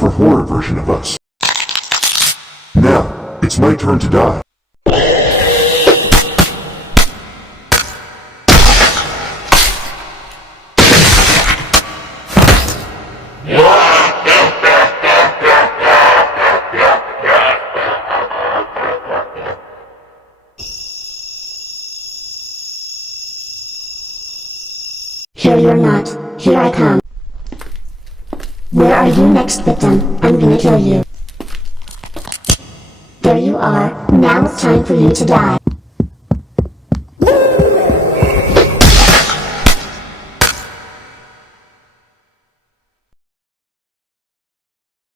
for horror version of us. Now, it's my turn to die. Here you're not. Here I come. Where are you next, victim? I'm gonna kill you. There you are. Now it's time for you to die.